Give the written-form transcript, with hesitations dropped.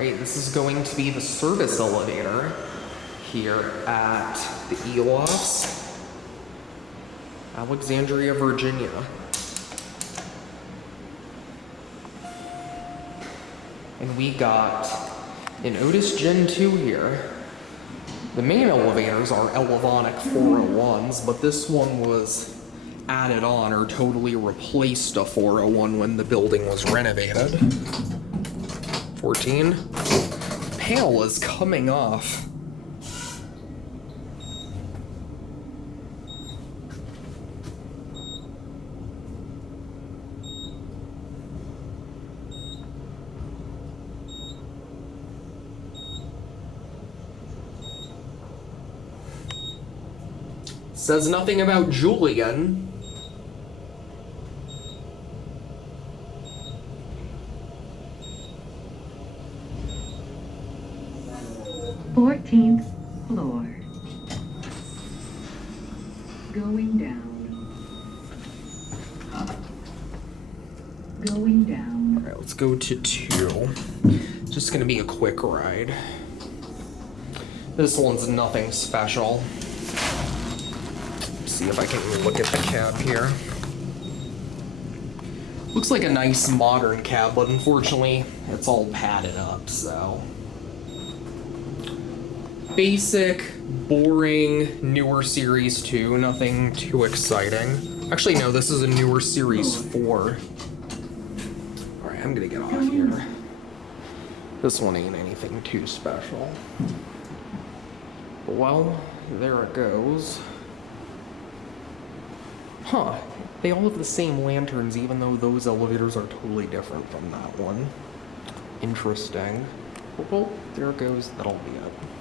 Alright, this is going to be the service elevator here at the E-Lofts, Alexandria, Virginia. And we got an Otis Gen2 here. The main elevators are Elevonic 401s, but this one was added on or totally replaced a 401 when the building was renovated. 14. Panel is coming off. Says nothing about Julian. Fourteenth floor. Going down. Going down. All right, let's go to 2. Just gonna be a quick ride. This one's nothing special. See if I can look at the cab here. Looks like a nice modern cab, but unfortunately it's all padded up, so. Basic, bORing, newer Series 2, nothing too exciting. Actually, no, this is a newer Series 4. Alright, I'm gonna get off here. This one ain't anything too special. Well, there it goes. Huh, they all have the same lanterns, even though those elevators are totally different from that one. Interesting. Well, there goes, that'll be it.